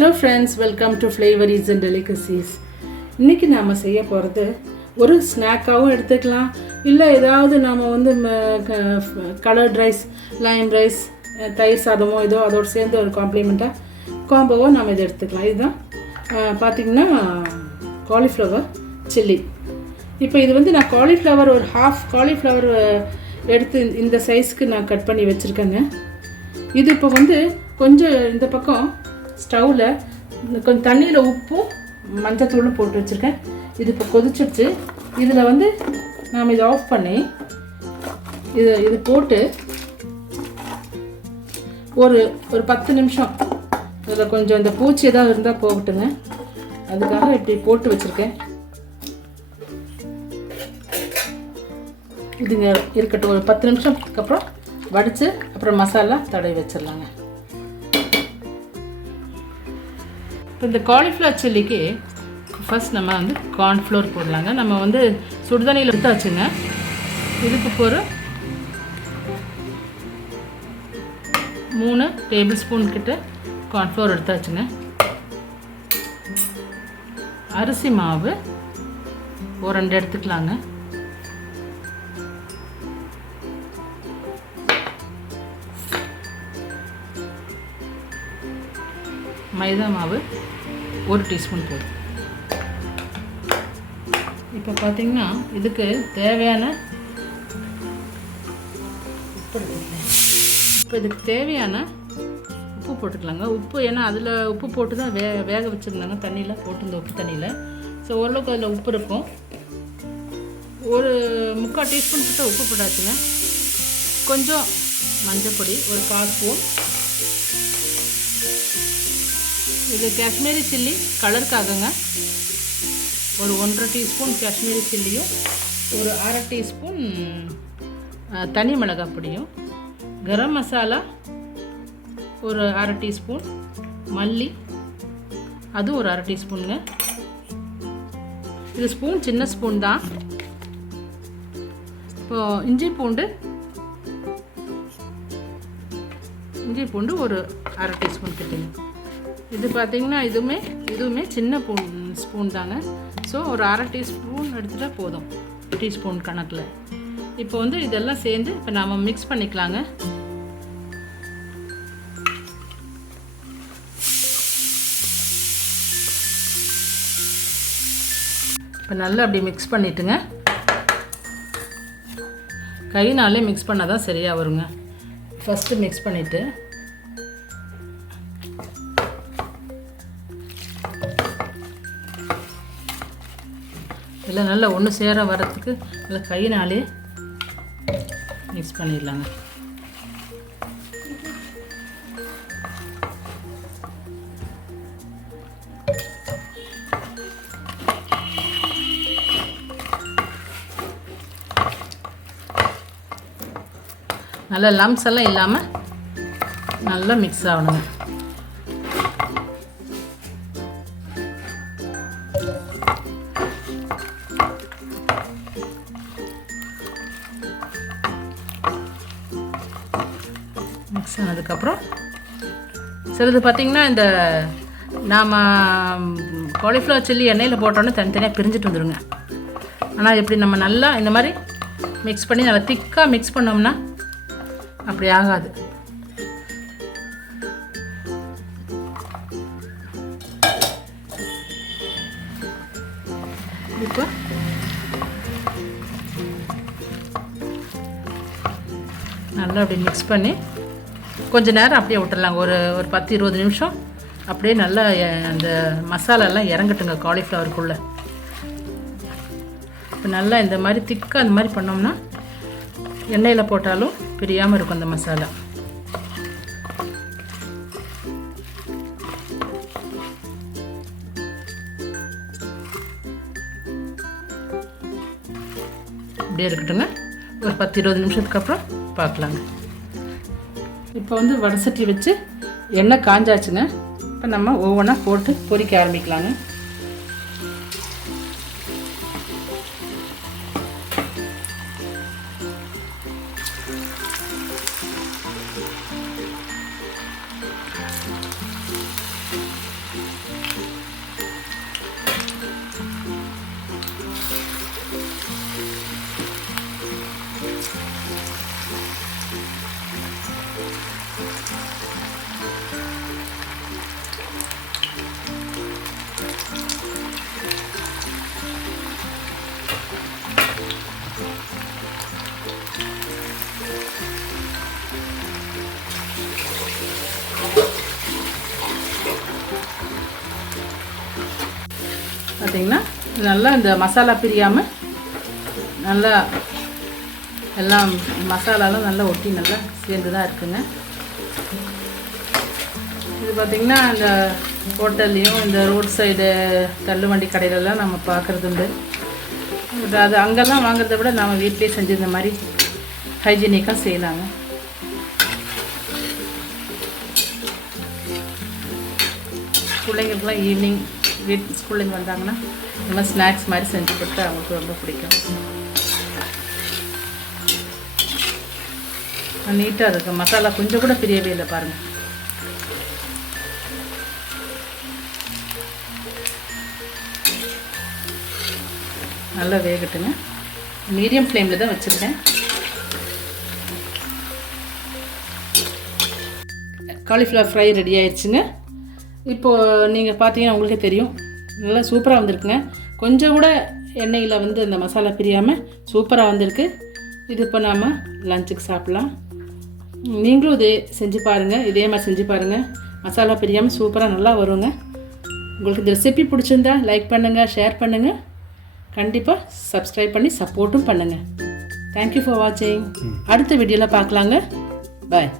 Hello friends, welcome to Flavouries and Delicacies. இன்னைக்கு நாம செய்ய போகிறது ஒரு ஸ்நாக்காகவும் எடுத்துக்கலாம், இல்லை ஏதாவது நாம் வந்து கலர்ட் ரைஸ், லைம் ரைஸ், தயிர் சாதமோ ஏதோ அதோடு சேர்ந்து ஒரு காம்போவாக நாம் இதை எடுத்துக்கலாம். இதுதான் பார்த்திங்கன்னா காலிஃப்ளவர் சில்லி. இப்போ இது வந்து நான் காலிஃப்ளவர் ஒரு ஹாஃப் காலிஃப்ளவர் எடுத்து இந்த சைஸ்க்கு நான் கட் பண்ணி வச்சுருக்கேங்க. இது இப்போ வந்து கொஞ்சம் இந்த பக்கம் ஸ்டவ்வில் கொஞ்சம் தண்ணியில் உப்பும் மஞ்சத்தூளும் போட்டு வச்சுருக்கேன். இது இப்போ கொதிச்சிடுச்சு. இதில் வந்து நாம் இதை ஆஃப் பண்ணி இது போட்டு ஒரு 10 நிமிஷம் இதில் கொஞ்சம் இந்த பூச்சி ஏதாவது இருந்தால் போகட்டுங்க, அதுக்காக இப்படி போட்டு வச்சுருக்கேன். இதுங்க இருக்கட்டும். ஒரு 10 நிமிஷத்துக்கு அப்புறம் வடித்து அப்புறம் மசாலா தடவி வச்சிடலாங்க. இப்போ இந்த காலிஃப்ளவர் சில்லிக்கு ஃபஸ்ட் நம்ம வந்து கார்ன்ஃப்ளோர் போடலாங்க. நம்ம வந்து சுடுதண்ணியில் எடுத்தாச்சுங்க. இதுக்கு ஒரு 3 டேபிள் ஸ்பூன் கிட்ட கார்ன்ஃப்ளோர் எடுத்தாச்சுங்க. அரிசி மாவு ஒரு 2 எடுத்துக்கலாங்க. மைதா மாவு 1 டீஸ்பூன் போதும். இப்போ பார்த்தீங்கன்னா இதுக்கு தேவையான உப்பு போட்டுக்கலாங்க. உப்பு ஏன்னா அதில் உப்பு போட்டு தான் வேக வச்சுருந்தாங்க, தண்ணியில் போட்டு உப்பு தண்ணியில். ஸோ ஓரளவுக்கு அதில் உப்பு இருக்கும். ஒரு 3/4 டீஸ்பூன் கிட்ட உப்பு போட்டாச்சுங்க. கொஞ்சம் மஞ்சள் பொடி ஒரு 1/4 ஸ்பூன். இது காஷ்மீரி சில்லி கலருக்காகங்க. ஒரு 1.5 டீஸ்பூன் காஷ்மீரி சில்லியும் ஒரு 1/2 டீஸ்பூன் தனி மிளகாய் பொடியும், கரம் மசாலா ஒரு 1/2 டீஸ்பூன், மல்லி அதுவும் ஒரு 1/2 டீஸ்பூனுங்க. இது ஸ்பூன் சின்ன ஸ்பூன் தான். இப்போது இஞ்சி பூண்டு ஒரு 1/2 டீஸ்பூன் கிட்டேங்க. இது பார்த்திங்கன்னா இதுவுமே சின்ன ஸ்பூன் தாங்க. ஸோ ஒரு 1/2 டீஸ்பூன் எடுத்துகிட்டா போதும், டீஸ்பூன் கணக்கில். இப்போ வந்து இதெல்லாம் சேர்ந்து இப்போ நாம் மிக்ஸ் பண்ணிக்கலாங்க. இப்போ நல்லா அப்படி மிக்ஸ் பண்ணிவிட்டுங்க. கைனாலே மிக்ஸ் பண்ணால் தான் சரியாக வருங்க. ஃபஸ்ட்டு மிக்ஸ் பண்ணிவிட்டு எல்லாம் நல்லா ஒன்று சேர வரத்துக்கு நல்லா கையினாலே மிக்ஸ் பண்ணிடலாங்க. நல்லா லம்ஸ் எல்லாம் இல்லாமல் நல்லா மிக்ஸ் ஆகணுங்க. மிக்ஸ் ஆனதுக்கப்புறம் சிலது பார்த்திங்கன்னா இந்த நாம் காலிஃப்ளவர் சில்லி எண்ணெயில் போட்டோன்னே தனித்தனியாக பிரிஞ்சுட்டு வந்துடுங்க. ஆனால் இப்படி நம்ம நல்லா இந்த மாதிரி மிக்ஸ் பண்ணி நல்லா திக்காக மிக்ஸ் பண்ணோம்னா அப்படி ஆகாது. இப்போ நல்லா அப்படி மிக்ஸ் பண்ணி கொஞ்சம் நேரம் அப்படியே விட்டுடலாங்க. ஒரு 10-20 நிமிஷம் அப்படியே நல்லா அந்த மசாலாலாம் இறங்கட்டுங்க காலிஃப்ளவருக்குள்ளே. இப்போ நல்லா இந்த மாதிரி திக்காக அந்த மாதிரி பண்ணோம்னா எண்ணெயில் போட்டாலும் பிரியாமல் இருக்கும் அந்த மசாலா. அப்படியே இருக்கட்டுங்க. ஒரு 10-20 நிமிஷத்துக்கு அப்புறம் பார்க்கலாங்க. இப்போ வந்து வடசட்டி வச்சு எண்ணெய் காஞ்சாச்சுங்க. இப்போ நம்ம ஒவ்வொன்றா போட்டு பொரிக்க ஆரம்பிக்கலாங்க. பார்த்திங்கன்னா நல்லா இந்த மசாலா பிரியாமல் நல்லா எல்லாம் மசாலாலாம் நல்லா ஒட்டி நல்லா சேர்ந்து தான் இருக்குங்க. இது பார்த்திங்கன்னா இந்த ஹோட்டல்லையும் இந்த ரோட் சைடு தள்ளுவண்டி கடையிலலாம் நம்ம பார்க்குறது உண்டு. அது அங்கெல்லாம் வாங்குறத விட நம்ம வீட்டிலே செஞ்சு இந்த மாதிரி ஹைஜீனிக்காக செய்யலாங்க. பிள்ளைங்களுக்குலாம் ஈவினிங் ஸ்கூல்லேருந்து வந்தாங்கன்னா இந்த மாதிரி ஸ்நாக்ஸ் மாதிரி செஞ்சு கொடுத்தா அவங்களுக்கு ரொம்ப பிடிக்கும். நீட்டாக இருக்குது. மசாலா கொஞ்சம் கூட பிரியவே இல்லை பாருங்கள். நல்லா வேகட்டுங்க. மீடியம் ஃப்ளேமில் தான் வச்சுருக்கேன். காலிஃப்ளவர் ஃப்ரை ரெடி ஆயிடுச்சுங்க. இப்போது நீங்கள் பார்த்தீங்கன்னா உங்களுக்கே தெரியும், நல்லா சூப்பராக வந்திருக்குங்க. கொஞ்சம் கூட எண்ணெயில் வந்து இந்த மசாலா பிரியாமல் சூப்பராக வந்திருக்கு. இது இப்போ நாம் லஞ்சுக்கு சாப்பிட்லாம். நீங்களும் இதே செஞ்சு பாருங்கள், இதே மாதிரி செஞ்சு பாருங்கள். மசாலா பிரியாமல் சூப்பராக நல்லா வருங்க. உங்களுக்கு இந்த ரெசிபி பிடிச்சிருந்தா லைக் பண்ணுங்கள், ஷேர் பண்ணுங்கள், கண்டிப்பாக சப்ஸ்கிரைப் பண்ணி சப்போர்ட்டும் பண்ணுங்கள். தேங்க்யூ ஃபார் வாட்சிங். அடுத்த வீடியோவில் பார்க்கலாங்க. பாய்.